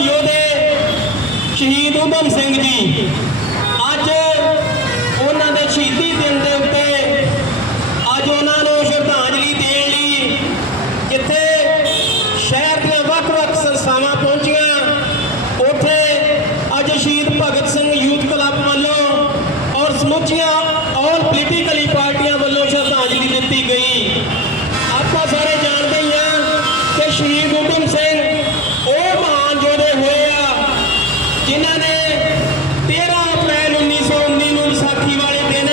ਯੋਧੇ ਸ਼ਹੀਦ ਉਦਮ ਸਿੰਘ ਜੀ, ਅੱਜ ਉਹਨਾਂ ਦੇ ਸ਼ਹੀਦੀ ਦਿਨ ਦੇ ਉੱਤੇ ਅੱਜ ਉਹਨਾਂ ਨੂੰ ਸ਼ਰਧਾਂਜਲੀ ਦੇਣ ਲਈ ਜਿੱਥੇ ਸ਼ਹਿਰ ਦੀਆਂ ਵੱਖ-ਵੱਖ ਸੰਸਥਾਵਾਂ ਪਹੁੰਚੀਆਂ। ਉੱਥੇ ਅੱਜ ਸ਼ਹੀਦ ਭਗਤ ਸਿੰਘ ਯੂਥ ਕਲੱਬ ਵੱਲੋਂ ਔਰ ਸਮੁੱਚੀਆਂ ਆਲ ਪੋਲੀਟੀਕਲੀ ਪਾਰਟੀਆਂ ਵੱਲੋਂ ਸ਼ਰਧਾਂਜਲੀ ਦਿੱਤੀ ਗਈ। ਆਪਾਂ ਸਾਰੇ ਜਾਣਦੇ ਹੀ ਹਾਂ ਕਿ ਸ਼ਹੀਦ ਉਦਮ ਸਿੰਘ ਉਹ ਮਹਾਨ ਯੋਧੇ ਹੋਏ ਆ ਜਿਨ੍ਹਾਂ ਨੇ 13 ਅਪ੍ਰੈਲ 1919 ਨੂੰ ਵਿਸਾਖੀ ਵਾਲੇ ਦਿਨ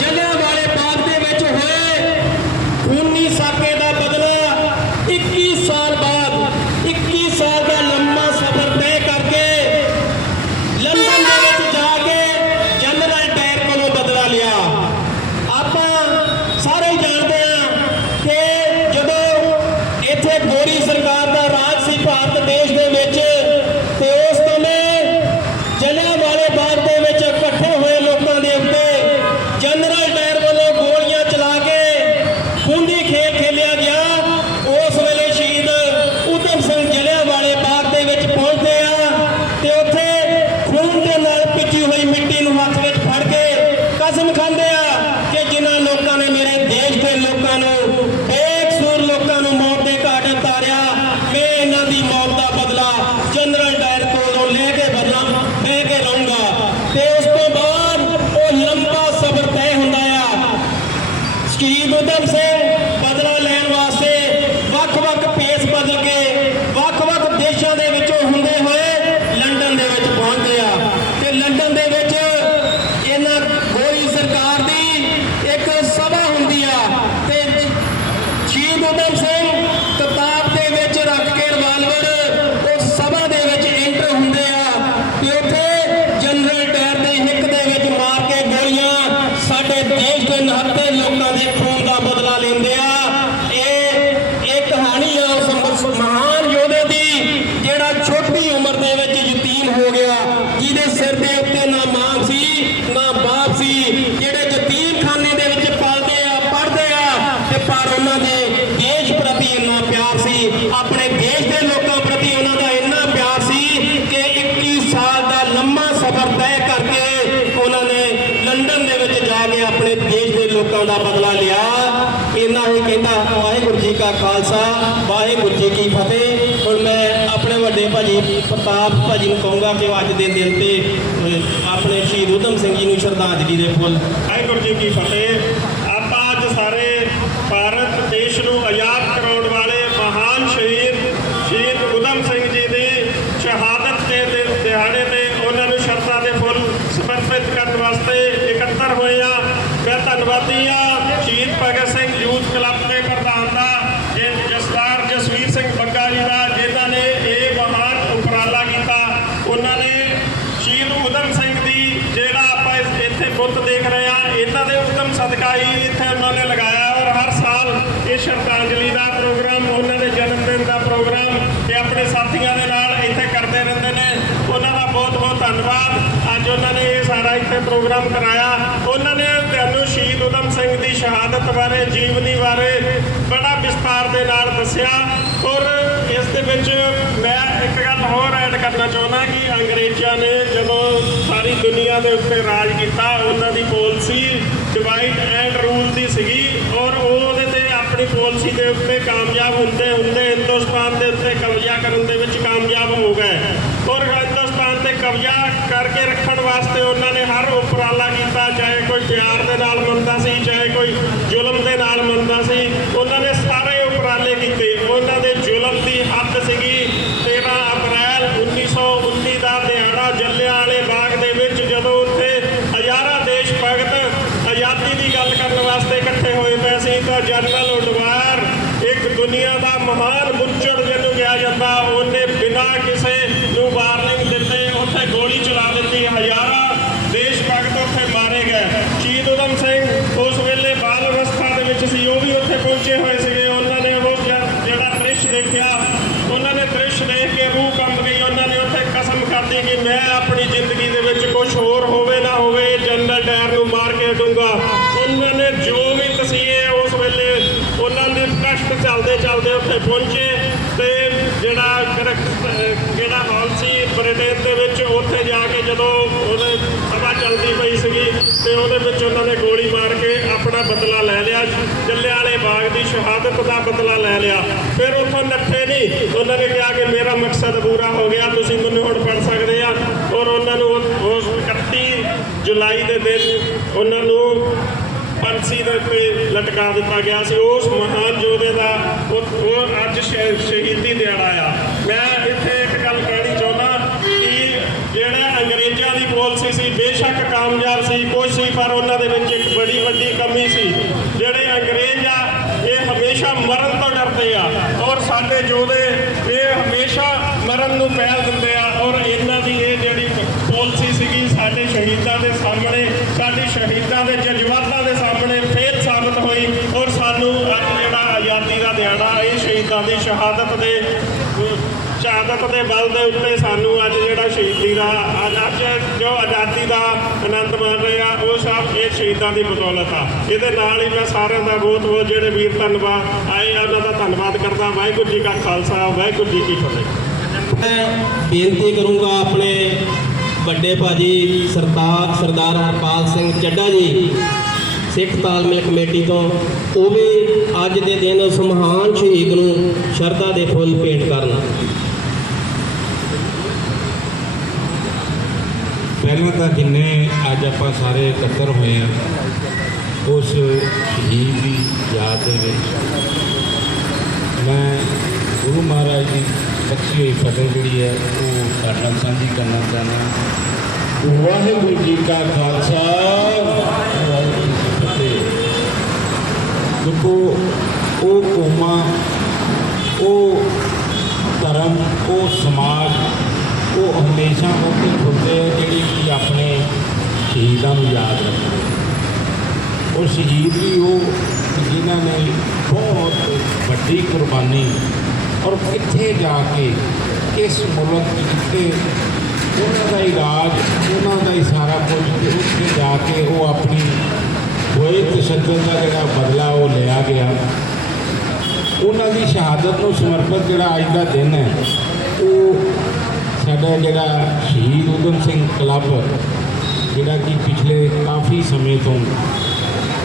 ਜਲਿਆਂਵਾਲੇ ਬਾਗ ਦੇ ਵਿੱਚ ਹੋਏ ਖੂਨੀ ਸਾਕੇ ਦਾ ਬਦਲਾ 21 ਸਾਲ ਬਾਅਦ 21 ਸਾਲ ਦਾ ਲੰਮਾ ਸਫ਼ਰ ਤੈਅ ਕਰਕੇ ਲੰਡਨ ਦੇ ਵਿੱਚ ਜਾ ਕੇ ਜਨਰਲ ਡਾਇਰ ਕੋਲੋਂ ਬਦਲਾ ਲਿਆ ਆਪਾਂ ਸਾਰੇ ਹੀ ਜਾਣਦੇ ਹਾਂ ਕਿ ਜਦੋਂ ਇੱਥੇ ਗੋਰੀ ਸਰਕਾਰ ਦਾ ਰਾਜ ਸੀ ਭਾਰਤ ਦੇਸ਼ ਦੇ ਵਿੱਚ ਤੇ ਉਸ ਸਮੇਂ ਜਲਿਆਂਵਾਲੇ ਬਾਗ ਦੇ ਵਿੱਚ ਇਕੱਠੇ ਹੋਏ ਲੋਕਾਂ ਦੇ ਉੱਤੇ ਜਨਰਲ ਡਾਇਰ ਵੱਲੋਂ ਗੋਲੀਆਂ ਚਲਾ ਕੇ ਖੂਨੀ ਖੇਲ ਖੇਲਿਆ ਗਿਆ ਉਸ ਵੇਲੇ ਸ਼ਹੀਦ ਉਦਮ ਸਿੰਘ ਜਲਿਆਂਵਾਲੇ ਬਾਗ ਦੇ ਵਿੱਚ ਪਹੁੰਚਦੇ ਆ ਤੇ ਉੱਥੇ ਖੂਨ ਦੇ ਨਾਲ ਭਿੱਜੀ ਹੋਈ ਮਿੱਟੀ ਨੂੰ ਹੱਥ ਵਿੱਚ ਫੜ ਕੇ ਕਸਮ ਖਾਂਦੇ ਆ ਕਿ ਜਿਨ੍ਹਾਂ ਲੋਕਾਂ ਨੇ ਮੇਰੇ ਦੇਸ਼ ਦੇ ਲੋਕਾਂ ਨੂੰ ਬੇਕਸੂਰ ਲੋਕਾਂ ਨੂੰ ਮੌਤ ਦੇ ਘਾਟ ਉਤਾਰਿਆ ਮੈਂ ਇਹਨਾਂ ਦੀ ਮੌਤ ਦਾ ਬਦਲਾ ਜਨਰਲ ਡਾਇਰ ਕੋਲੋਂ ਲੈ ਕੇ ਬਦਲਾ ਲੈ ਕੇ ਲਵਾਂਗਾ ਤੇ ਉਸ ਤੋਂ ਬਾਅਦ ਉਹ ਲੰਬਾ ਸਫ਼ਰ ਤੈਅ ਹੁੰਦਾ ਆ ਸ਼ਹੀਦ ਉਦਮ ਸਿੰਘ ਬਦਲਾ ਲੈਣ ਵਾਸਤੇ ਵੱਖ-ਵੱਖ ਪੇਸ ਬਦਲ ਕੇ ਵੱਖ-ਵੱਖ ਦੇਸ਼ਾਂ ਦੇ ਵਿੱਚੋਂ ਹੁੰਦੇ ਹੋਏ ਲੰਡਨ ਦੇ ਵਿੱਚ ਪਹੁੰਚਦੇ ਆ ਤੇ ਲੰਡਨ ਦੇ ਵਿੱਚ ਇਹਨਾਂ ਗੋਰੀ ਸਰਕਾਰ ਦੀ ਇੱਕ ਸਭਾ ਹੁੰਦੀ ਆ ਤੇ ਸ਼ਹੀਦ ਸਿੰਘ ਕਿਤਾਬ ਦੇ ਵਿੱਚ ਰੱਖ ਕੇ ਰਿਵਾਲਵਰ ਉਸ ਸਭਾ ਦੇ ਵਿੱਚ ਐਂਟਰ ਹੁੰਦੇ ਆ ਤੇ ਉੱਥੇ ਜਨਰਲ ਡਾਇਰ ਦੇ ਹਿੱਕ ਦੇ ਵਿੱਚ ਮਾਰ ਕੇ ਗੋਲੀਆਂ ਸਾਡੇ ਦੇਸ਼ ਦੇ ਨਹੱਤੇ ਲੋਕਾਂ ਦੇ ਖੂਨ ਦਾ ਬਦਲਾ ਲੈਂਦੇ ਆ। ਇਹ ਇਹ ਕਹਾਣੀ ਆ ਉਸ ਮਹਾਨ ਯੋਧੇ ਦੀ ਜਿਹੜਾ ਛੋਟੀ ਉਮਰ ਦੇ ਵਿੱਚ ਯਤੀਮ ਹੋ ਗਿਆ, ਜਿਹਦੇ ਸਿਰ ਦੇ ਉੱਤੇ ਨਾ ਮਾਂ ਸੀ, ਨਾ ਬਾਪ ਸੀ, ਜਿਹੜੇ ਯਤੀਮਖਾਨੇ ਦੇ ਵਿੱਚ ਪਲਦੇ ਆ ਪੜਦੇ ਆ ਤੇ ਪਰ ਉਹਨਾਂ ਦੇ ਦੇਸ਼ ਪ੍ਰਤੀ ਇੰਨਾ ਪਿਆਰ ਸੀ ਆਪਣੇ ਦੇਸ਼ ਦੇ ਲੋਕਾਂ ਪ੍ਰਤੀ ਉਹਨਾਂ ਦਾ ਇੰਨਾ ਪਿਆਰ ਸੀ ਕਿ 21 ਸਾਲ ਦਾ ਲੰਮਾ ਸਫ਼ਰ ਤੈਅ ਕਰਕੇ ਉਹਨਾਂ ਨੇ ਲੰਡਨ ਦੇ ਵਿੱਚ ਜਾ ਕੇ ਆਪਣੇ ਦੇਸ਼ ਦੇ ਲੋਕਾਂ ਦਾ ਬਦਲਾ ਲਿਆ ਇੰਨਾ ਹੀ ਕਹਿੰਦਾ ਵਾਹਿਗੁਰੂ ਜੀ ਕਾ ਖਾਲਸਾ ਵਾਹਿਗੁਰੂ ਜੀ ਕੀ ਫਤਿਹ ਹੁਣ ਮੈਂ ਆਪਣੇ ਵੱਡੇ ਭਾਜੀ ਪ੍ਰਤਾਪ ਭਾਜੀ ਨੂੰ ਕਹੂੰਗਾ ਕਿ ਉਹ ਅੱਜ ਦੇ ਦਿਨ ਤੇ ਆਪਣੇ ਸ਼ਹੀਦ ਉਦਮ ਸਿੰਘ ਜੀ ਨੂੰ ਸ਼ਰਧਾਂਜਲੀ ਦੇ ਫੁੱਲ। ਵਾਹਿਗੁਰੂ ਜੀ ਕੀ ਫਤਿਹ। ਆਪਾਂ ਅੱਜ ਸਾਰੇ ਭਾਰਤ, ਦੇਸ਼ ਨੂੰ ਆਜ਼ਾਦ ਕਰਾਉਣ ਵਾਲੇ ਮਹਾਨ ਸ਼ਹੀਦ ਸ਼ਹੀਦ ਉਦਮ ਸਿੰਘ ਜੀ ਦੀ ਸ਼ਹਾਦਤ ਦੇ ਦਿਨ ਦਿਹਾੜੇ ਤੇ ਉਹਨਾਂ ਨੂੰ ਸ਼ਰਧਾ ਦੇ ਫੁੱਲ ਸਮਰਪਿਤ ਕਰਨ ਵਾਸਤੇ ਇਕੱਤਰ ਹੋਏ ਆ ਮੈਂ ਧੰਨਵਾਦੀ ਆ ਸ਼ਹੀਦ ਭਗਤ ਸਿੰਘ ਯੂਥ ਕਲੱਬ ਦੇ ਪ੍ਰਧਾਨ ਦਾ ਜਿ- ਜਸਦਾਰ ਜਸਵੀਰ ਸਿੰਘ ਬੱਗਾ ਜੀ ਦਾ ਜਿਨ੍ਹਾਂ ਨੇ ਇਹ ਮਹਾਨ ਉਪਰਾਲਾ ਕੀਤਾ ਉਹਨਾਂ ਨੇ ਸ਼ਹੀਦ ਉਦਮ ਸਿੰਘ ਦੀ ਜਿਹੜਾ ਆਪਾਂ ਇਸ- ਇੱਥੇ ਬੁੱਤ ਦੇਖ ਰਹੇ ਆ ਇਹਨਾਂ ਦੇ ਉਦਮ ਸਦਕਾ ਹੀ ਇੱਥੇ ਉਹਨਾਂ ਨੇ ਲਗਾਇਆ ਔਰ ਹਰ ਸਾਲ ਇਹ ਸ਼ਰਧਾਂਜਲੀ ਦਾ ਪ੍ਰੋਗਰਾਮ, ਉਹਨਾਂ ਦੇ ਜਨਮ ਦਿਨ ਦਾ ਪ੍ਰੋਗਰਾਮ ਇਹ ਆਪਣੇ ਸਾਥੀਆਂ ਦੇ ਨਾਲ ਇੱਥੇ ਕਰਦੇ ਰਹਿੰਦੇ ਨੇ। ਉਹਨਾਂ ਦਾ ਬਹੁਤ ਬਹੁਤ ਧੰਨਵਾਦ। ਅੱਜ ਉਹਨਾਂ ਨੇ ਇਹ ਸਾਰਾ ਇੱਥੇ ਪ੍ਰੋਗਰਾਮ ਕਰਾਇਆ। ਉਹਨਾਂ ਨੇ ਤੁਹਾਨੂੰ ਸ਼ਹੀਦ ਉਦਮ ਸਿੰਘ ਦੀ ਸ਼ਹਾਦਤ ਬਾਰੇ, ਜੀਵਨੀ ਬਾਰੇ ਬੜਾ ਵਿਸਤਾਰ ਦੇ ਨਾਲ ਦੱਸਿਆ। ਔਰ ਇਸ ਦੇ ਵਿੱਚ ਮੈਂ ਇੱਕ ਗੱਲ ਹੋਰ ਐਡ ਕਰਨਾ ਚਾਹੁੰਦਾ ਕਿ ਅੰਗਰੇਜ਼ਾਂ ਨੇ ਜਦੋਂ ਸਾਰੀ ਦੁਨੀਆ ਦੇ ਉੱਤੇ ਰਾਜ ਕੀਤਾ, ਉਹਨਾਂ ਦੀ ਪਾਲਿਸੀ ਡਿਵਾਈਡ ਐਂਡ ਰੂਲ ਦੀ ਸੀਗੀ ਔਰ ਉਹ ਉਹਦੇ ਤੇ ਆਪਣੀ ਪਾਲਿਸੀ ਦੇ ਉੱਤੇ ਕਾਮਯਾਬ ਹੁੰਦੇ ਹੁੰਦੇ ਹਿੰਦੁਸਤਾਨ ਦੇ ਉੱਤੇ ਕਬਜ਼ਾ ਕਰਨ ਦੇ ਵਿੱਚ ਕਾਮਯਾਬ ਹੋ ਗਏ। ਔਰ ਹਿੰਦੁਸਤਾਨ ਤੇ ਕਬਜ਼ਾ ਕਰਕੇ ਰੱਖਣ ਵਾਸਤੇ ਉਹਨਾਂ ਨੇ ਹਰ ਉਪਰਾਲਾ ਕੀਤਾ, ਚਾਹੇ ਕੋਈ ਪਿਆਰ ਦੇ ਨਾਲ ਮੰਨਦਾ ਸੀ, ਚਾਹੇ ਕੋਈ ਜ਼ੁਲਮ ਦੇ ਨਾਲ ਮੰਨਦਾ ਸੀ ਉਹਨਾਂ ਨੇ ਸਾਰੇ ਉਪਰਾਲੇ ਕੀਤੇ ਉਹਨਾਂ ਦੇ ਜ਼ੁਲਮ ਦੀ ਹੱਦ ਸੀਗੀ 13 ਅਪ੍ਰੈਲ 1919 ਦਾ ਦਿਹਾੜਾ ਜੱਲਿਆਂਵਾਲੇ ਬਾਗ ਦੇ ਵਿੱਚ ਜਦੋਂ ਉੱਥੇ ਹਜ਼ਾਰਾਂ ਦੇਸ਼ ਭਗਤ ਆਜ਼ਾਦੀ ਦੀ ਗੱਲ ਕਰਨ ਵਾਸਤੇ ਇਕੱਠੇ ਹੋਏ ਪਏ ਸੀ ਤਾਂ ਜਨਰਲ ਉਡਵਾਰ ਇੱਕ ਦੁਨੀਆ ਦਾ ਮਹਾਨ ਮੁੱਚੜ ਜਿਹਨੂੰ ਕਿਹਾ ਜਾਂਦਾ ਉਹਨੇ ਬਿਨਾਂ ਕਿਸੇ ਨੂੰ ਵਾਰਨਿੰਗ ਦਿੱਤੇ ਉੱਥੇ ਗੋਲੀ ਚਲਾ ਦਿੱਤੀ ਹਜ਼ਾਰਾਂ ਦੇਸ਼ ਭਗਤ ਉੱਥੇ ਮਾਰੇ ਗਏ ਸ਼ਹੀਦ ਉਦਮ ਸਿੰਘ ਉਸ ਵੇਲੇ ਬਾਲ ਅਵਸਥਾ ਦੇ ਵਿੱਚ ਸੀ ਉਹ ਵੀ ਉੱਥੇ ਪਹੁੰਚੇ ਹੋਏ ਸੀਗੇ ਉਹਨਾਂ ਨੇ ਉਹ ਜ- ਜਿਹੜਾ ਦ੍ਰਿਸ਼ ਦੇਖਿਆ ਉਹਨਾਂ ਨੇ ਦ੍ਰਿਸ਼ ਦੇਖ ਕੇ ਰੂਹ ਕੰਬ ਗਈ ਉਹਨਾਂ ਨੇ ਉੱਥੇ ਕਸਮ ਖਾਧੀ ਕਿ ਮੈਂ ਆਪਣੀ ਜ਼ਿੰਦਗੀ ਦੇ ਵਿੱਚ ਕੁਝ ਹੋਰ ਹੋਵੇ ਨਾ ਹੋਵੇ ਜਨਰਲ ਡਾਇਰ ਨੂੰ ਮਾਰ ਕੇ ਹਟੂੰਗਾ ਉਹਨਾਂ ਨੇ ਜੋ ਵੀ ਤਸੀਹੇ ਉਸ ਵੇਲੇ ਉਹਨਾਂ ਦੇ ਕਸ਼ਟ ਚੱਲਦੇ ਚੱਲਦੇ ਉੱਥੇ ਪਹੁੰਚੇ ਤੇ ਜਿਹੜਾ ਕਰ ਕੰਪਲੈਕਸ ਅਹ, ਜਿਹੜਾ ਹਾਲ ਸੀ ਬ੍ਰਿਟੇਨ ਦੇ ਵਿੱਚ ਉੱਥੇ ਜਾ ਕੇ ਜਦੋਂ ਉਹਦੇ ਸਭਾ ਚੱਲਦੀ ਪਈ ਸੀਗੀ ਤੇ ਉਹਦੇ ਵਿੱਚ ਉਹਨਾਂ ਨੇ ਗੋਲੀ ਮਾਰ ਕੇ ਆਪਣਾ ਬਦਲਾ ਲੈ ਲਿਆ। ਜੱਲਿਆਂਵਾਲੇ ਬਾਗ ਦੀ ਸ਼ਹਾਦਤ ਦਾ ਬਦਲਾ ਲੈ ਲਿਆ। ਫਿਰ ਉੱਥੋਂ ਨੱਠੇ ਨਹੀਂ। ਉਹਨਾਂ ਨੇ ਕਿਹਾ ਕਿ ਮੇਰਾ ਮਕਸਦ ਪੂਰਾ ਹੋ ਗਿਆ। ਤੁਸੀਂ ਮੈਨੂੰ ਹੁਣ ਪੜ ਸਕਦੇ ਆ। ਔਰ ਉਹਨਾਂ ਨੂੰ ਉਹ- ਉਸ 31 ਜੁਲਾਈ ਦੇ ਦਿਨ ਉਹਨਾਂ ਨੂੰ ਪੰਛੀ ਦੇ ਉੱਤੇ ਲਟਕਾ ਦਿੱਤਾ ਗਿਆ ਸੀ। ਉਸ ਮਹਾਨ ਯੋਧੇ ਦਾ ਉਹ ਅੱਜ ਸ਼ਹ- ਸ਼ਹੀਦੀ ਦਿਹਾੜਾ ਆ ਮੈਂ ਇੱਥੇ ਇੱਕ ਗੱਲ ਕਹਿਣੀ ਚਾਹੁੰਦਾ ਕਿ ਜਿਹੜਾ ਅੰਗਰੇਜ਼ਾਂ ਦੀ ਪਾਲਿਸੀ ਸੀ ਬੇਸ਼ੱਕ ਕਾਮਯਾਬ ਸੀ ਕੁਛ ਸੀ ਪਰ ਉਹਨਾਂ ਦੇ ਵਿੱਚ ਇੱਕ ਬੜੀ ਵੱਡੀ ਕਮੀ ਸੀ ਜਿਹੜੇ ਅੰਗਰੇਜ਼ ਆ ਇਹ ਹਮੇਸ਼ਾ ਮਰਨ ਤੋਂ ਡਰਦੇ ਆ ਔਰ ਸਾਡੇ ਯੋਧੇ ਇਹ ਹਮੇਸ਼ਾ ਮਰਨ ਨੂੰ ਪਹਿਲ ਦਿੰਦੇ ਆ ਔਰ ਇਹਨਾਂ ਦੀ ਇਹ ਜਿਹੜੀ ਪਾਲਿਸੀ ਸੀਗੀ ਸਾਡੇ ਸ਼ਹੀਦਾਂ ਦੇ ਸਾਹਮਣੇ ਸਾਡੀ ਸ਼ਹੀਦਾਂ ਦੇ ਜਜ਼ਬਾਤਾਂ ਦੇ ਸਾਹਮਣੇ ਫੇਰ ਸਾਬਤ ਹੋਈ ਔਰ ਸਾਨੂੰ ਅੱਜ ਜਿਹੜਾ ਆਜ਼ਾਦੀ ਦਾ ਦਿਹਾੜਾ, ਇਹ ਸ਼ਹੀਦਾਂ ਦੀ ਸ਼ਹਾਦਤ ਦੇ ਸ਼ਹਾਦਤ ਦੇ ਬਲ ਦੇ ਉੱਤੇ ਸਾਨੂੰ ਅੱਜ ਜਿਹੜਾ ਸ਼ਹੀਦੀ ਦਾ, ਅੱਜ ਅੱਜ ਜੋ ਆਜ਼ਾਦੀ ਦਾ ਆਨੰਦ ਮਾਣ ਰਹੇ ਆ, ਉਹ ਸਭ ਇਹ ਸ਼ਹੀਦਾਂ ਦੀ ਬਦੌਲਤ ਆ। ਇਹਦੇ ਨਾਲ ਹੀ ਮੈਂ ਸਾਰਿਆਂ ਦਾ ਬਹੁਤ ਬਹੁਤ ਜਿਹੜੇ ਵੀਰ ਧੰਨਵਾਦ, ਆਏ ਆ, ਉਹਨਾਂ ਦਾ ਧੰਨਵਾਦ ਕਰਦਾ। ਵਾਹਿਗੁਰੂ ਜੀ ਕਾ ਖਾਲਸਾ, ਵਾਹਿਗੁਰੂ ਜੀ ਕੀ ਫਤਿਹ। ਮੈਂ ਬੇਨਤੀ ਕਰੂੰਗਾ ਆਪਣੇ ਵੱਡੇ ਭਾਜੀ ਸਰਦਾਰ ਸਰਦਾਰ ਹਰਪਾਲ ਸਿੰਘ ਚੱਡਾ ਜੀ, ਸਿੱਖ ਤਾਲਮੇਲ ਕਮੇਟੀ ਤੋਂ, ਉਹ ਵੀ ਅੱਜ ਦੇ ਦਿਨ ਉਸ ਮਹਾਨ ਸ਼ਹੀਦ ਨੂੰ ਸ਼ਰਧਾ ਦੇ ਫੁੱਲ ਭੇਟ ਕਰਨ। ਪਹਿਲਾਂ ਤਾਂ ਜਿੰਨੇ ਅੱਜ ਆਪਾਂ ਸਾਰੇ ਇਕੱਤਰ ਹੋਏ ਆ, ਉਸ ਸ਼ਹੀਦ ਦੀ ਯਾਦ ਦੇ ਵਿੱਚ ਮੈਂ ਗੁਰੂ ਮਹਾਰਾਜ ਜੀ ਬਖਸ਼ੀ ਹੋਈ ਫਤਿਹ ਜਿਹੜੀ ਹੈ ਉਹ ਤੁਹਾਡੇ ਨਾਲ ਸਾਂਝੀ ਕਰਨਾ ਚਾਹੁੰਦਾ ਵਾਹਿਗੁਰੂ ਜੀ ਕਾ ਖਾਲਸਾ, ਵਾਹਿਗੁਰੂ ਜੀ ਕੀ ਫਤਿਹ। ਦੇਖੋ, ਉਹ ਕੌਮਾਂ, ਉਹ ਧਰਮ, ਉਹ ਸਮਾਜ, ਉਹ ਹਮੇਸ਼ਾ ਉੱਤੇ ਖੁੱਲਦੇ ਆ ਜਿਹੜੀ ਕਿ ਆਪਣੇ ਸ਼ਹੀਦਾਂ ਨੂੰ ਯਾਦ ਰੱਖਦੇ ਉਹ ਸ਼ਹੀਦ ਵੀ ਉਹ ਕਿ ਜਿਨ੍ਹਾਂ ਨੇ ਬਹੁਤ ਵੱਡੀ ਕੁਰਬਾਨੀ ਔਰ ਕਿੱਥੇ ਜਾ ਕੇ ਕਿਸ ਮੁਲਕ ਕਿੱਥੇ ਉਹਨਾਂ ਦਾ ਹੀ ਰਾਜ ਉਹਨਾਂ ਦਾ ਹੀ ਸਾਰਾ ਕੁਝ ਤੇ ਉੱਥੇ ਜਾ ਕੇ ਉਹ ਆਪਣੀ ਹੋਏ ਤਸ਼ੱਦਦ ਦਾ ਜਿਹੜਾ ਬਦਲਾ ਉਹ ਲਿਆ ਗਿਆ। ਉਹਨਾਂ ਦੀ ਸ਼ਹਾਦਤ ਨੂੰ ਸਮਰਪਿਤ ਜਿਹੜਾ ਅੱਜ ਦਾ ਦਿਨ ਹੈ, ਉਹ ਸਾਡਾ ਜਿਹੜਾ ਸ਼ਹੀਦ ਊਧਮ ਸਿੰਘ ਕਲੱਬ, ਜਿਹੜਾ ਕਿ ਪਿਛਲੇ ਕਾਫੀ ਸਮੇਂ ਤੋਂ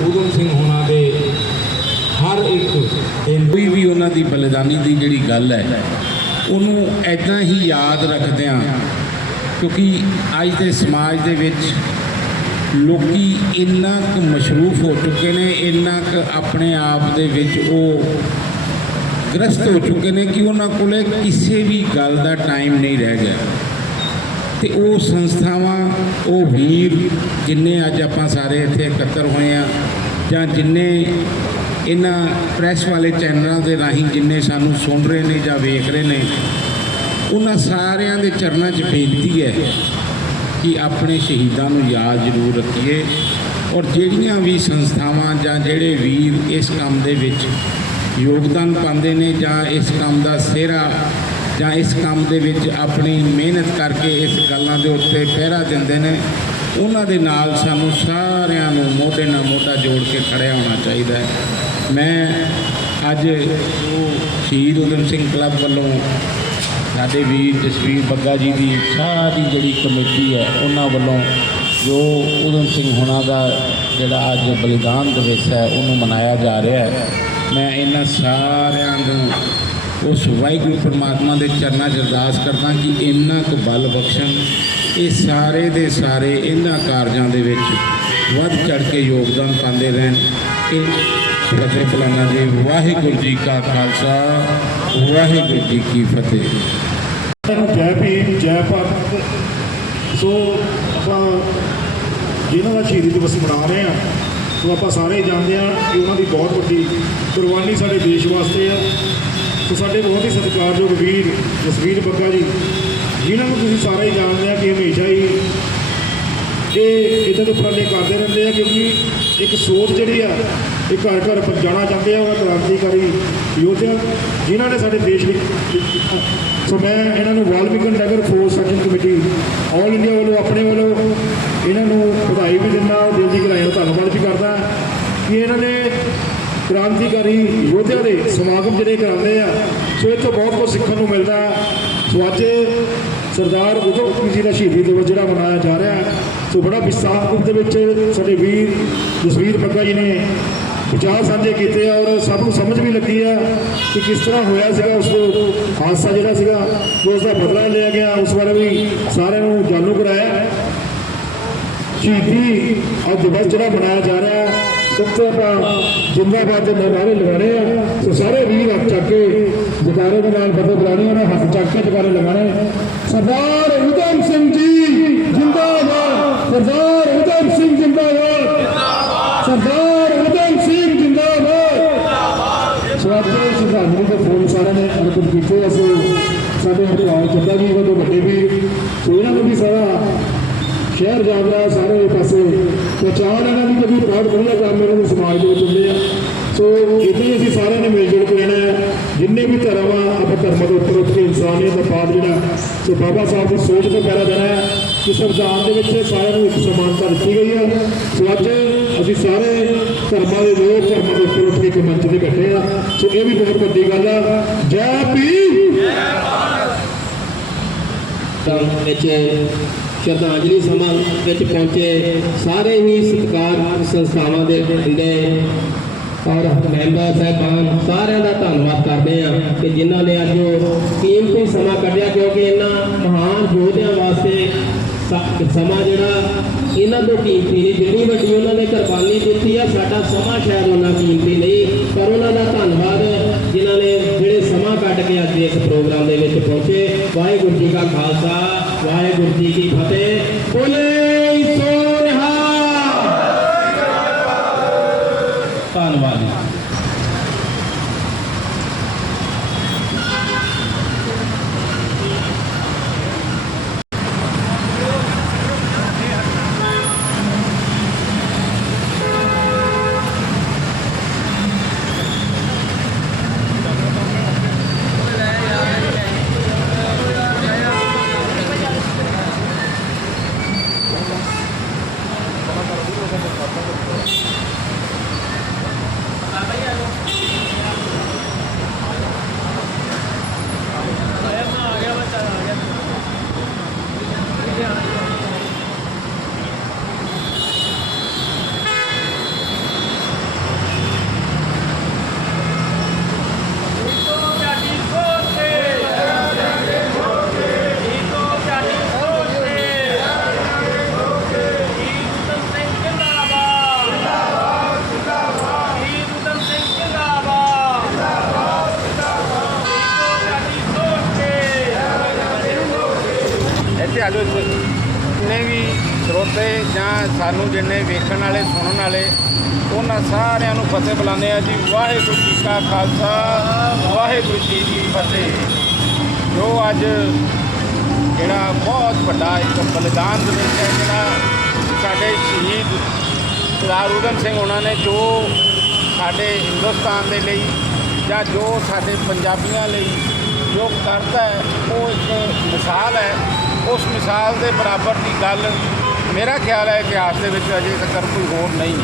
ਊਧਮ ਸਿੰਘ ਹੁਣਾਂ ਦੇ ਹਰ ਇੱਕ ਦਿਨ ਕੋਈ ਵੀ ਉਹਨਾਂ ਦੀ ਬਲੀਦਾਨੀ ਦੀ ਜਿਹੜੀ ਗੱਲ ਹੈ, ਉਹਨੂੰ ਐਦਾਂ ਹੀ ਯਾਦ ਰੱਖਦਿਆਂ ਕਿਉਂਕਿ ਅੱਜ ਦੇ ਸਮਾਜ ਦੇ ਵਿੱਚ ਲੋਕੀ ਇੰਨਾ ਕੁ ਮਸ਼ਰੂਫ ਹੋ ਚੁੱਕੇ ਨੇ, ਇੰਨਾ ਕੁ ਆਪਣੇ ਆਪ ਦੇ ਵਿੱਚ ਉਹ ਗ੍ਰਸਤ ਹੋ ਚੁੱਕੇ ਨੇ ਕਿ ਉਹਨਾਂ ਕੋਲੇ ਕਿਸੇ ਵੀ ਗੱਲ ਦਾ ਟਾਈਮ ਨਹੀਂ ਰਹਿ ਗਿਆ। ਤੇ ਉਹ ਸੰਸਥਾਵਾਂ, ਉਹ ਵੀਰ ਜਿੰਨੇ ਅੱਜ ਆਪਾਂ ਸਾਰੇ ਇੱਥੇ ਇਕੱਤਰ ਹੋਏ ਆ ਜਾਂ ਜਿੰਨੇ ਇਹਨਾਂ ਪ੍ਰੈਸ ਵਾਲੇ ਚੈਨਲਾਂ ਦੇ ਰਾਹੀਂ ਜਿੰਨੇ ਸਾਨੂੰ ਸੁਣ ਰਹੇ ਨੇ ਜਾਂ ਵੇਖ ਰਹੇ ਨੇ, ਉਹਨਾਂ ਸਾਰਿਆਂ ਦੇ ਚਰਨਾਂ 'ਚ ਬੇਨਤੀ ਹੈ ਕਿ ਆਪਣੇ ਸ਼ਹੀਦਾਂ ਨੂੰ ਯਾਦ ਜ਼ਰੂਰ ਰੱਖੀਏ ਔਰ ਜਿਹੜੀਆਂ ਵੀ ਸੰਸਥਾਵਾਂ ਜਾਂ ਜਿਹੜੇ ਵੀਰ ਇਸ ਕੰਮ ਦੇ ਵਿੱਚ ਯੋਗਦਾਨ ਪਾਉਂਦੇ ਨੇ ਜਾਂ ਇਸ ਕੰਮ ਦਾ ਸਿਹਰਾ ਜਾਂ ਇਸ ਕੰਮ ਦੇ ਵਿੱਚ ਆਪਣੀ ਮਿਹਨਤ ਕਰਕੇ ਇਸ ਗੱਲਾਂ ਦੇ ਉੱਤੇ ਪਹਿਰਾ ਦਿੰਦੇ ਨੇ, ਉਹਨਾਂ ਦੇ ਨਾਲ ਸਾਨੂੰ ਸਾਰਿਆਂ ਨੂੰ ਮੋਢੇ ਨਾਲ ਮੋਢਾ ਜੋੜ ਕੇ ਖੜਿਆ ਹੋਣਾ ਚਾਹੀਦਾ ਹੈ। ਮੈਂ ਅੱਜ ਉਹ ਸ਼ਹੀਦ ਊਧਮ ਸਿੰਘ ਕਲੱਬ ਵੱਲੋਂ ਸਾਡੇ ਵੀਰ ਜਸਵੀਰ ਬੱਗਾ ਜੀ ਦੀ ਸਾਰੀ ਜਿਹੜੀ ਕਮੇਟੀ ਹੈ, ਉਹਨਾਂ ਵੱਲੋਂ ਜੋ ਊਧਮ ਸਿੰਘ ਹੁਣਾਂ ਦਾ ਜਿਹੜਾ ਅੱਜ ਬਲੀਦਾਨ ਦਿਵਸ ਹੈ, ਉਹਨੂੰ ਮਨਾਇਆ ਜਾ ਰਿਹਾ ਹੈ। ਮੈਂ ਇਹਨਾਂ ਸਾਰਿਆਂ ਨੂੰ ਉਸ ਵਾਹਿਗੁਰੂ ਪਰਮਾਤਮਾ ਦੇ ਚਰਨਾਂ 'ਚ ਅਰਦਾਸ ਕਰਦਾ ਕਿ ਇੰਨਾ ਕੁ ਬਲ ਬਖਸ਼ਣ। ਇਹ ਸਾਰੇ ਦੇ ਸਾਰੇ ਇਹਨਾਂ ਕਾਰਜਾਂ ਦੇ ਵਿੱਚ ਵੱਧ ਚੜ ਕੇ ਯੋਗਦਾਨ ਪਾਉਂਦੇ ਰਹਿਣ। ਇਹ ਫਤਿਹ ਬੁਲਾਣਾ ਜੀ, ਵਾਹਿਗੁਰੂ ਜੀ ਕਾ ਖਾਲਸਾ, ਵਾਹਿਗੁਰੂ ਜੀ ਕੀ ਫਤਿਹ। ਜੈ ਭੀਮ, ਜੈ ਭਾਰਤ। ਸੋ ਆਪਾਂ ਜਿਨ੍ਹਾਂ ਦਾ ਸ਼ਹੀਦੀ ਦਿਵਸ ਮਨਾ ਰਹੇ ਆ ਸੋ ਆਪਾਂ ਸਾਰੇ ਜਾਣਦੇ ਆ ਕਿ ਉਹਨਾਂ ਦੀ ਬਹੁਤ ਵੱਡੀ ਕੁਰਬਾਨੀ ਸਾਡੇ ਦੇਸ਼ ਵਾਸਤੇ ਆ। ਸੋ ਸਾਡੇ ਬਹੁਤ ਹੀ ਸਤਿਕਾਰਯੋਗ ਵੀਰ, ਜਸਵੀਰ ਬੱਗਾ ਜੀ, ਜਿਨ੍ਹਾਂ ਨੂੰ ਤੁਸੀਂ ਸਾਰੇ ਹੀ ਜਾਣਦੇ ਆ ਕਿ ਹਮੇਸ਼ਾ ਹੀ ਇਹ ਇਦਾਂ ਦੇ ਉਪਰਾਲੇ ਕਰਦੇ ਰਹਿੰਦੇ ਆ, ਕਿਉਂਕਿ ਇੱਕ ਸੋਚ ਜਿਹੜੀ ਆ ਇਹ ਘਰ ਘਰ ਪਹੁੰਚਾਉਣਾ ਚਾਹੁੰਦੇ ਆ ਉਹ ਕ੍ਰਾਂਤੀਕਾਰੀ ਯੋਧਿਆਂ ਜਿਨ੍ਹਾਂ ਨੇ ਸਾਡੇ ਦੇਸ਼ ਲਈ ਸੋ ਮੈਂ ਇਹਨਾਂ ਨੂੰ ਵਾਲਮੀਕਨ ਨਗਰ force action committee all India ਵੱਲੋਂ, ਆਪਣੇ ਵੱਲੋਂ ਇਹਨਾਂ ਨੂੰ ਵਧਾਈ ਵੀ ਦਿੰਦਾ ਔਰ ਦਿਲ ਦੀ ਗਹਿਰਾਈ ਨਾਲ ਧੰਨਵਾਦ ਵੀ ਕਰਦਾ ਕਿ ਇਹਨਾਂ ਨੇ ਕ੍ਰਾਂਤੀਕਾਰੀ ਯੋਧਿਆਂ ਦੇ ਸਮਾਗਮ ਜਿਹੜੇ ਕਰਾਉਂਦੇ ਆ, ਸੋ ਇਹ ਤੋਂ ਬਹੁਤ ਕੁਝ ਸਿੱਖਣ ਨੂੰ ਮਿਲਦਾ। ਸੋ, ਅੱਜ ਸਰਦਾਰ ਉਧਮ ਜੀ ਦਾ ਸ਼ਹੀਦੀ ਦਿਵਸ ਜਿਹੜਾ ਮਨਾਇਆ ਜਾ ਰਿਹਾ, ਸੋ ਬੜਾ ਵਿਸਥਾਰ ਰੂਪ ਦੇ ਵਿੱਚ ਸਾਡੇ ਵੀਰ ਜਸਵੀਰ ਬੱਗਾ ਜੀ ਨੇ ਵਿਚਾਰ ਸਾਂਝੇ ਕੀਤੇ ਔਰ ਸਭ ਨੂੰ ਸਮਝ ਵੀ ਲੱਗੀ ਆ ਕਿ ਕਿਸ ਤਰ੍ਹਾਂ ਹੋਇਆ ਸੀਗਾ ਉਸ ਹਾਦਸਾ ਜਿਹੜਾ ਸੀਗਾ, ਜੋ ਉਸ ਦਾ ਬਦਲਾ ਲਿਆ ਗਿਆ, ਉਸ ਬਾਰੇ ਵੀ ਸਾਰਿਆਂ ਨੂੰ ਜਾਣੂ ਕਰਾਇਆ। ਸ਼ਹੀਦੀ ਅੱਜ ਦਿਵਸ ਜਿਹੜਾ ਮਨਾਇਆ ਜਾ ਰਿਹਾ ਹੈ ਸਭ ਆਪਾਂ ਜਿੰਦਾਬਾਦ ਦੇ ਨਾਰੇ ਲਗਾਣੇ ਆ। ਸੋ ਸਾਰੇ ਵੀਰ ਹੱਥ ਚੱਕ ਕੇ ਜਕਾਰੇ ਦੇ ਨਾਲ ਫਤਿਹ ਬੁਲਾਣੀ ਉਹਨਾਂ ਹੱਥ ਚੱਕ ਕੇ ਜਕਾਰੇ ਲਗਾਣੇ ਸਰਦਾਰ ਉਦਮ ਸਿੰਘ ਜੀ, ਜਿੰਦਾਬਾਦ। ਸਰਦਾਰ ਉਦਮ ਸਿੰਘ, ਜਿੰਦਾਬਾਦ। ਸਰਦਾਰ ਉਦਮ ਸਿੰਘ ਜਿੰਦਾਬਾਦ ਸੋ ਅੱਜ ਸ਼ਰਧਾਂਜਲੀ ਦੇ ਫੋਨ ਸਾਰਿਆਂ ਕੀਤੇ ਅਸੀਂ। ਸਾਡੇ ਹਰਿਆਣਾ ਚੱਦਾ ਜੀ ਵੱਲੋਂ ਵੱਡੇ ਵੀ। ਸੋ ਇਹਨਾਂ ਨੂੰ ਵੀ ਸਾਰਾ ਸ਼ਹਿਰ ਜਾਂਦਾ ਸਾਰੇ ਪਾਸੇ ਪਛਾਣ ਇਹਨਾਂ ਦੀ ਕਦੀ ਬਹੁਤ ਵਧੀਆ ਕੰਮ ਇਹਨਾਂ ਦੇ ਸਮਾਜ ਦੇ ਵਿੱਚ ਹੁੰਦੇ ਆ। ਸੋ ਇੱਥੇ ਹੀ ਅਸੀਂ ਸਾਰਿਆਂ ਨੇ ਮਿਲ ਜੁਲ ਕੇ ਰਹਿਣਾ ਹੈ, ਜਿੰਨੇ ਵੀ ਧਰਮ ਆ, ਆਪਾਂ ਧਰਮਾਂ ਦੇ ਉੱਪਰ ਉੱਠ ਕੇ ਇਨਸਾਨੀਅਤ ਦਾ ਪਾਤ ਜਿਹੜਾ। ਸੋ ਬਾਬਾ ਸਾਹਿਬ ਦੀ ਸੋਚ ਤੋਂ ਪੈਰਾ ਦੇਣਾ ਹੈ ਕਿ ਸੰਵਿਧਾਨ ਦੇ ਵਿੱਚ ਸਾਰਿਆਂ ਨੂੰ ਇੱਕ ਸਮਾਨਤਾ ਦਿੱਤੀ ਗਈ ਹੈ। ਸੋ ਅੱਜ ਅਸੀਂ ਸਾਰੇ ਧਰਮਾਂ ਦੇ ਲੋਕ ਧਰਮਾਂ ਦੇ ਉੱਪਰ ਉੱਠ ਮੰਚ ਤੇ ਇਕੱਠੇ ਆ। ਸੋ ਇਹ ਵੀ ਬਹੁਤ ਵੱਡੀ ਗੱਲ ਆ। ਜੈ ਭੀਮ! ਤਾਂ ਵਿੱਚ ਸ਼ਰਧਾਂਜਲੀ ਸਮਾਂ ਵਿੱਚ ਪਹੁੰਚੇ ਸਾਰੇ ਹੀ ਸਤਿਕਾਰ ਸੰਸਥਾਵਾਂ ਦੇ ਬੰਦੇ ਔਰ ਮੈਂਬਰ ਸਾਹਿਬਾਨ ਸਾਰਿਆਂ ਦਾ ਧੰਨਵਾਦ ਕਰਦੇ ਆ ਕਿ ਜਿਨ੍ਹਾਂ ਨੇ ਅੱਜ ਕੀਮਤੀ ਸਮਾਂ ਕੱਢਿਆ ਕਿਉਂਕਿ ਇਹਨਾਂ ਮਹਾਨ ਯੋਧਿਆਂ ਵਾਸਤੇ ਸਮਾਂ ਜਿਹੜਾ ਇਹਨਾਂ ਤੋਂ ਕੀਮਤੀ ਨਹੀਂ, ਜਿੰਨੀ ਵੱਡੀ ਉਹਨਾਂ ਨੇ ਕੁਰਬਾਨੀ ਦਿੱਤੀ ਆ, ਸਾਡਾ ਸਮਾਂ ਸ਼ਾਇਦ ਉਹਨਾਂ ਕੀਮਤੀ ਨਹੀਂ, ਪਰ ਉਹਨਾਂ ਦਾ ਧੰਨਵਾਦ ਜਿਨ੍ਹਾਂ ਨੇ ਜਿਹੜੇ ਸਮਾਂ ਕੱਢ ਕੇ ਅੱਜ ਇਸ ਪ੍ਰੋਗਰਾਮ ਦੇ ਵਿੱਚ ਪਹੁੰਚੇ। ਵਾਹਿਗੁਰੂ ਜੀ ਕਾ ਖਾਲਸਾ, ਵਾਹਿਗੁਰੂ ਜੀ ਕੀ ਫਤਿਹ। ਬੋਲੇ ਸੋ ਰਿਹਾ ਧੰਨਵਾਦ ਜੀ ਇੱਥੇ ਆ ਜਾਓ ਇੱਥੇ। ਜਿੰਨੇ ਵੀ ਸਰੋਤੇ ਜਾਂ ਸਾਨੂੰ ਜਿੰਨੇ ਵੇਖਣ ਵਾਲੇ, ਸੁਣਨ ਵਾਲੇ, ਉਹਨਾਂ ਸਾਰਿਆਂ ਨੂੰ ਫਤਿਹ ਬੁਲਾਉਂਦੇ ਆ ਜੀ। ਵਾਹਿਗੁਰੂ ਜੀ ਕਾ ਖਾਲਸਾ, ਵਾਹਿਗੁਰੂ ਜੀ ਕੀ ਫਤਿਹ। ਜੋ ਅੱਜ ਜਿਹੜਾ ਬਹੁਤ ਵੱਡਾ ਇੱਕ ਬਲਿਦਾਨ ਦੇ ਵਿੱਚ ਹੈ, ਜਿਹੜਾ ਸਾਡੇ ਸ਼ਹੀਦ ਸਰਦਾਰ ਊਧਮ ਸਿੰਘ ਉਹਨਾਂ ਨੇ, ਜੋ ਸਾਡੇ ਹਿੰਦੁਸਤਾਨ ਦੇ ਲਈ ਜਾਂ ਜੋ ਸਾਡੇ ਪੰਜਾਬੀਆਂ ਲਈ ਜੋ ਕਰਦਾ ਹੈ, ਉਹ ਇੱਕ ਮਿਸਾਲ ਹੈ। ਉਸ ਮਿਸਾਲ ਦੇ ਬਰਾਬਰ ਦੀ ਗੱਲ ਮੇਰਾ ਖਿਆਲ ਹੈ ਇਤਿਹਾਸ ਦੇ ਵਿੱਚ ਅਜੇ ਤੱਕ ਕੋਈ ਹੋਰ ਨਹੀਂ।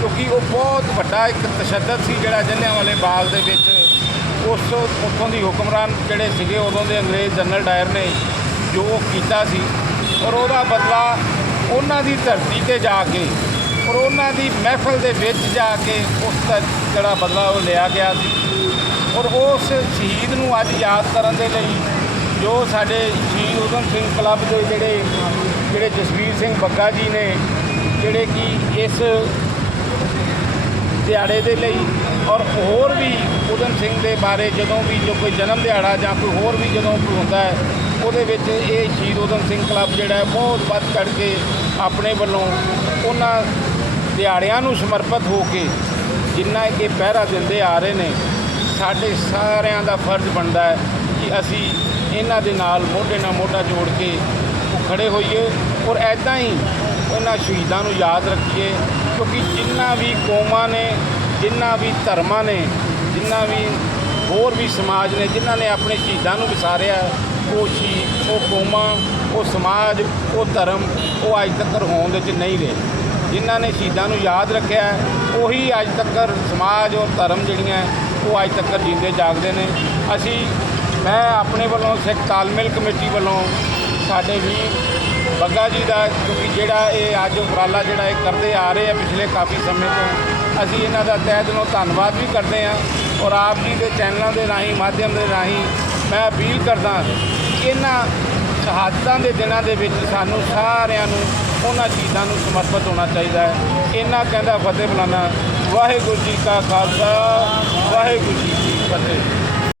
ਕਿਉਂਕਿ ਉਹ ਬਹੁਤ ਵੱਡਾ ਇੱਕ ਤਸ਼ੱਦਦ ਸੀ ਜਿਹੜਾ ਜਲਿਆਂਵਾਲੇ ਬਾਗ ਦੇ ਵਿੱਚ ਉਸ ਉੱਥੋਂ ਦੀ ਹੁਕਮਰਾਨ ਜਿਹੜੇ ਸੀਗੇ ਉਦੋਂ ਦੇ ਅੰਗਰੇਜ਼ ਜਨਰਲ ਡਾਇਰ ਨੇ ਜੋ ਕੀਤਾ ਸੀ। ਔਰ ਉਹਦਾ ਬਦਲਾ ਉਹਨਾਂ ਦੀ ਧਰਤੀ ਤੇ ਜਾ ਕੇ ਔਰ ਉਹਨਾਂ ਦੀ ਮਹਿਫਲ ਦੇ ਵਿੱਚ ਜਾ ਕੇ ਉਸ ਦਾ ਜਿਹੜਾ ਬਦਲਾ ਉਹ ਲਿਆ ਗਿਆ ਸੀ। ਔਰ ਉਸ ਸ਼ਹੀਦ ਨੂੰ ਅੱਜ ਯਾਦ ਕਰਨ ਦੇ ਲਈ ਜੋ ਸਾਡੇ ਸ਼ਹੀਦ ਊਧਮ ਸਿੰਘ ਕਲੱਬ ਦੇ ਜਿਹੜੇ ਜਿਹੜੇ ਜਸਵੀਰ ਸਿੰਘ ਬੱਗਾ ਜੀ ਨੇ, ਜਿਹੜੇ ਕਿ ਇਸ ਦਿਹਾੜੇ ਦੇ ਲਈ ਔਰ ਹੋਰ ਵੀ ਊਧਮ ਸਿੰਘ ਦੇ ਬਾਰੇ ਜਦੋਂ ਵੀ ਜੋ ਕੋਈ ਜਨਮ ਦਿਹਾੜਾ ਜਾਂ ਕੋਈ ਹੋਰ ਵੀ ਜਦੋਂ ਕੋਈ ਹੁੰਦਾ ਹੈ, ਉਹਦੇ ਵਿੱਚ ਇਹ ਸ਼ਹੀਦ ਊਧਮ ਸਿੰਘ ਕਲੱਬ ਜਿਹੜਾ ਬਹੁਤ ਵੱਧ ਚੜ ਕੇ ਆਪਣੇ ਵੱਲੋਂ ਉਹਨਾਂ ਦਿਹਾੜਿਆਂ ਨੂੰ ਸਮਰਪਿਤ ਹੋ ਕੇ ਜਿੰਨਾ ਕਿ ਪਹਿਰਾ ਦਿੰਦੇ ਆ ਰਹੇ ਨੇ, ਸਾਡੇ ਸਾਰਿਆਂ ਦਾ ਫਰਜ਼ ਬਣਦਾ ਹੈ ਕਿ ਅਸੀਂ ਇਹਨਾਂ ਦੇ ਨਾਲ ਮੋਢੇ ਨਾਲ ਮੋਢਾ ਜੋੜ ਕੇ ਉਹ ਖੜੇ ਹੋਈਏ ਔਰ ਐਦਾਂ ਹੀ ਉਹਨਾਂ ਸ਼ਹੀਦਾਂ ਨੂੰ ਯਾਦ ਰੱਖੀਏ ਕਿਉਂਕਿ ਜਿੰਨਾ ਵੀ ਕੌਮਾਂ ਨੇ, ਜਿੰਨਾ ਵੀ ਧਰਮਾਂ ਨੇ, ਜਿੰਨਾ ਵੀ ਹੋਰ ਵੀ ਸਮਾਜ ਨੇ, ਜਿਨ੍ਹਾਂ ਨੇ ਆਪਣੇ ਸ਼ਹੀਦਾਂ ਨੂੰ ਵਿਸਾਰਿਆ, ਉਹ ਸ਼ਹੀਦ, ਉਹ ਕੌਮਾਂ, ਉਹ ਸਮਾਜ, ਉਹ ਧਰਮ, ਉਹ ਅੱਜ ਤੱਕ ਹੋਂਦ ਵਿੱਚ ਨਹੀਂ ਰਹੇ। ਜਿਨ੍ਹਾਂ ਨੇ ਸ਼ਹੀਦਾਂ ਨੂੰ ਯਾਦ ਰੱਖਿਆ, ਉਹੀ ਅੱਜ ਤੱਕ ਸਮਾਜ ਔਰ ਧਰਮ ਜਿਹੜੀਆਂ, ਉਹ ਅੱਜ ਤੱਕ ਜਿੰਦੇ ਜਾਗਦੇ ਨੇ। ਅਸੀਂ ਮੈਂ ਆਪਣੇ ਵੱਲੋਂ ਸਿੱਖ ਤਾਲਮੇਲ ਕਮੇਟੀ ਵੱਲੋਂ ਸਾਡੇ ਵੀ ਬੱਗਾ ਜੀ ਦਾ, ਕਿਉਂਕਿ ਜਿਹੜਾ ਇਹ ਅੱਜ ਉਪਰਾਲਾ ਜਿਹੜਾ ਇਹ ਕਰਦੇ ਆ ਰਹੇ ਆ ਪਿਛਲੇ ਕਾਫੀ ਸਮੇਂ ਤੋਂ, ਅਸੀਂ ਇਹਨਾਂ ਦਾ ਤਹਿ ਦਿਲੋਂ ਧੰਨਵਾਦ ਵੀ ਕਰਦੇ ਹਾਂ ਔਰ ਆਪ ਜੀ ਦੇ ਚੈਨਲਾਂ ਦੇ ਰਾਹੀਂ, ਮਾਧਿਅਮ ਦੇ ਰਾਹੀਂ ਮੈਂ ਅਪੀਲ ਕਰਦਾ ਕਿ ਇਹਨਾਂ ਸ਼ਹਾਦਤਾਂ ਦੇ ਦਿਨਾਂ ਦੇ ਵਿੱਚ ਸਾਨੂੰ ਸਾਰਿਆਂ ਨੂੰ ਉਹਨਾਂ ਚੀਜ਼ਾਂ ਨੂੰ ਸਮਰਪਿਤ ਹੋਣਾ ਚਾਹੀਦਾ ਹੈ। ਇਹਨਾਂ ਕਹਿੰਦਾ ਫਤਿਹ ਬੁਲਾਣਾ ਵਾਹਿਗੁਰੂ ਜੀ ਕਾ ਖਾਲਸਾ, ਵਾਹਿਗੁਰੂ ਜੀ ਕੀ ਫਤਿਹ।